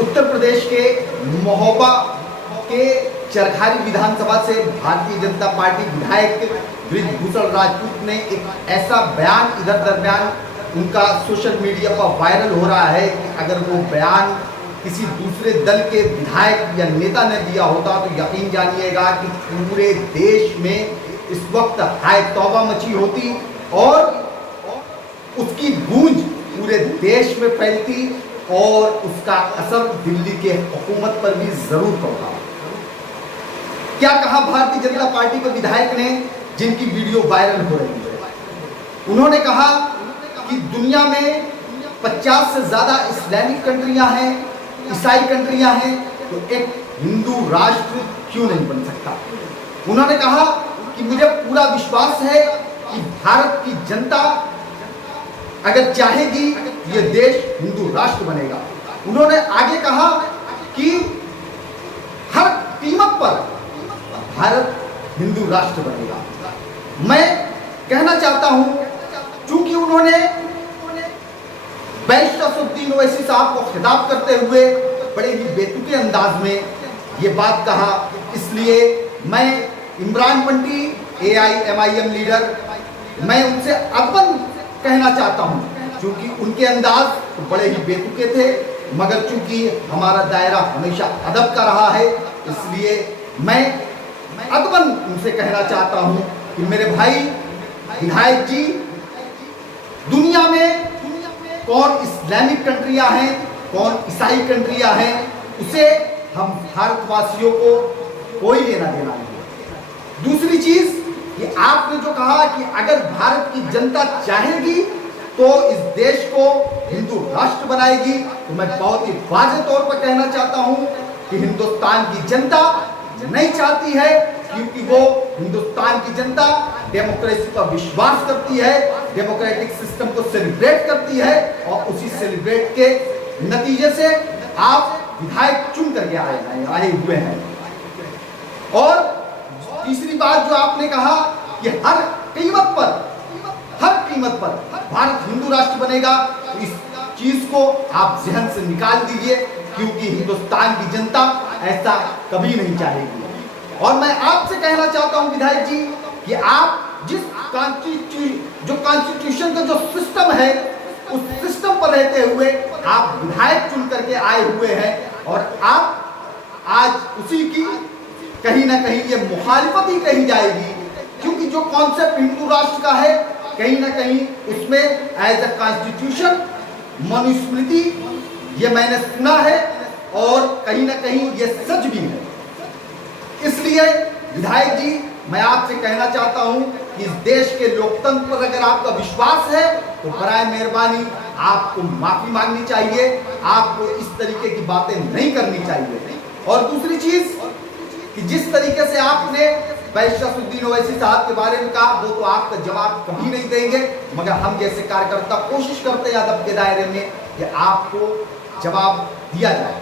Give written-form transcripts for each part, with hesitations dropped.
उत्तर प्रदेश के महोबा के चरखारी विधानसभा से भारतीय जनता पार्टी विधायक बृजभूषण राजपूत ने एक ऐसा बयान इधर दरमियान उनका सोशल मीडिया पर वायरल हो रहा है कि अगर वो बयान किसी दूसरे दल के विधायक या नेता ने दिया होता तो यकीन जानिएगा कि पूरे देश में इस वक्त हाय तौबा मची होती और उसकी गूंज पूरे देश में फैलती और उसका असर दिल्ली के हुकूमत पर भी जरूर पड़ता। क्या कहा भारतीय जनता पार्टी के विधायक ने जिनकी वीडियो वायरल हो रही है? उन्होंने कहा कि दुनिया में 50 से ज्यादा इस्लामिक कंट्रियां हैं, ईसाई कंट्रियां हैं, तो एक हिंदू राष्ट्र क्यों नहीं बन सकता। उन्होंने कहा कि मुझे पूरा विश्वास है कि भारत की जनता अगर चाहेगी ये देश हिंदू राष्ट्र बनेगा। उन्होंने आगे कहा कि हर कीमत पर भारत हिंदू राष्ट्र बनेगा। मैं कहना चाहता हूं, चूंकि उन्होंने बैरिस्टर असदुद्दीन ओवैसी साहब को खिताब करते हुए बड़े ही बेतुके अंदाज में ये बात कहा, इसलिए मैं इमरान बंटी AIMIM लीडर, मैं उनसे अपन कहना चाहता हूं, क्योंकि उनके अंदाज तो बड़े ही बेतुके थे, मगर चूंकि हमारा दायरा हमेशा अदब का रहा है, इसलिए मैं अदबन उनसे कहना चाहता हूं कि मेरे भाई विधायक जी, दुनिया में कौन इस्लामिक कंट्रियां हैं, कौन ईसाई कंट्रियां हैं, उसे हम भारतवासियों को कोई लेना देना नहीं। दूसरी चीज कि आपने जो कहा कि अगर भारत की जनता चाहेगी तो इस देश को हिंदू राष्ट्र बनाएगी, तो मैं बहुत ही वाज़ेह तौर पर कहना चाहता हूं कि हिंदुस्तान की जनता नहीं चाहती है, क्योंकि वो हिंदुस्तान की जनता डेमोक्रेसी पर विश्वास करती है, डेमोक्रेटिक सिस्टम को सेलिब्रेट करती है और उसी सेलिब्रेट के नतीजे से आप विधायक चुन करके आए हुए हैं। और तीसरी बात जो आपने कहा कि हर कीमत पर भारत हिंदू राष्ट्र बनेगा, तो इस चीज को आप जहन से निकाल दीजिए, क्योंकि हिंदुस्तान की जनता ऐसा कभी नहीं चाहेगी। और मैं आपसे कहना चाहता हूं विधायक जी कि आप जिस कॉन्स्टिट्यूशन का जो सिस्टम है, उस सिस्टम पर रहते हुए आप विधायक चुन करके आए हुए हैं और आप आज उसी की कहीं ना कहीं ये मुखालिफत ही कही जाएगी, क्योंकि जो कॉन्सेप्ट हिंदू राष्ट्र का है कहीं ना कहीं उसमें एज अ कॉन्स्टिट्यूशन मनुस्मृति ये मैंने सुना है और कहीं ना कहीं ये सच भी है। इसलिए विधायक जी, मैं आपसे कहना चाहता हूं कि इस देश के लोकतंत्र पर अगर आपका विश्वास है तो बराए मेहरबानी आपको माफी मांगनी चाहिए, आपको इस तरीके की बातें नहीं करनी चाहिए। और दूसरी चीज कि जिस तरीके से आपने बैरिस्टर असदुद्दीन ओवैसी साहब के बारे में कहा, वो तो आपका जवाब कभी नहीं देंगे, मगर हम जैसे कार्यकर्ता कोशिश करते हैं अदब के दायरे में कि आपको जवाब दिया जाए।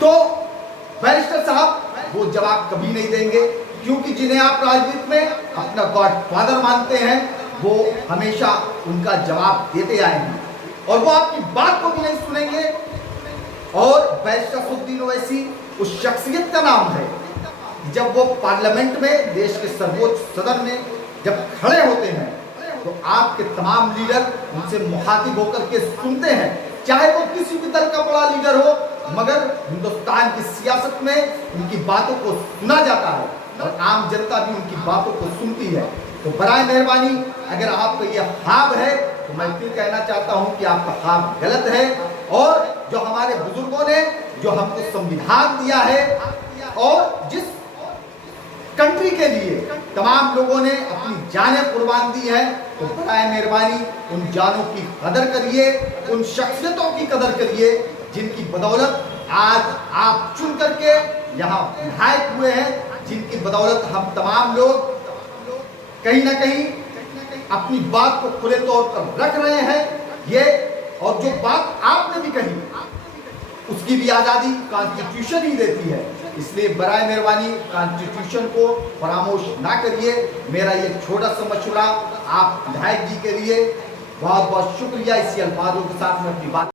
तो बैरिस्टर साहब वो जवाब कभी नहीं देंगे, क्योंकि जिन्हें आप राजनीति में अपना गॉडफादर मानते हैं, वो हमेशा उनका जवाब देते आए हैं और वो आपकी बात को भी नहीं सुनेंगे। और बैरिस्टर असदुद्दीन ओवैसी उस शख्सियत का नाम है, जब वो पार्लियामेंट में देश के सर्वोच्च सदन में जब खड़े होते हैं तो आपके तमाम लीडर उनसे मुखातिब होकर के सुनते हैं, चाहे वो किसी भी दल का बड़ा लीडर हो, मगर हिंदुस्तान की सियासत में उनकी बातों को सुना जाता है और आम जनता भी उनकी बातों को सुनती है। तो बराए मेहरबानी अगर आपका ये ख्वाब है तो मैं फिर कहना चाहता हूं कि आपका ख्वाब गलत है। और जो हमारे बुजुर्गों ने जो हमको संविधान दिया है और जिस कंट्री के लिए तमाम लोगों ने अपनी जानें कुर्बान दी है, तो बराए मेहरबानी उन जानों की कदर करिए, उन शख्सियतों की कदर करिए जिनकी बदौलत आज आप चुन करके यहाँ विधायक हुए हैं, जिनकी बदौलत हम तमाम लोग कहीं ना कहीं अपनी बात को खुले तौर पर रख रहे हैं। ये और जो बात आपने भी कही उसकी भी आज़ादी कॉन्स्टिट्यूशन ही देती है, इसलिए बराए मेहरबानी कॉन्स्टिट्यूशन को फरामोश ना करिए। मेरा ये छोटा सा मशवरा आप विधायक जी के लिए बहुत बहुत शुक्रिया। इसी अल्फाजों के साथ मैं अपनी बात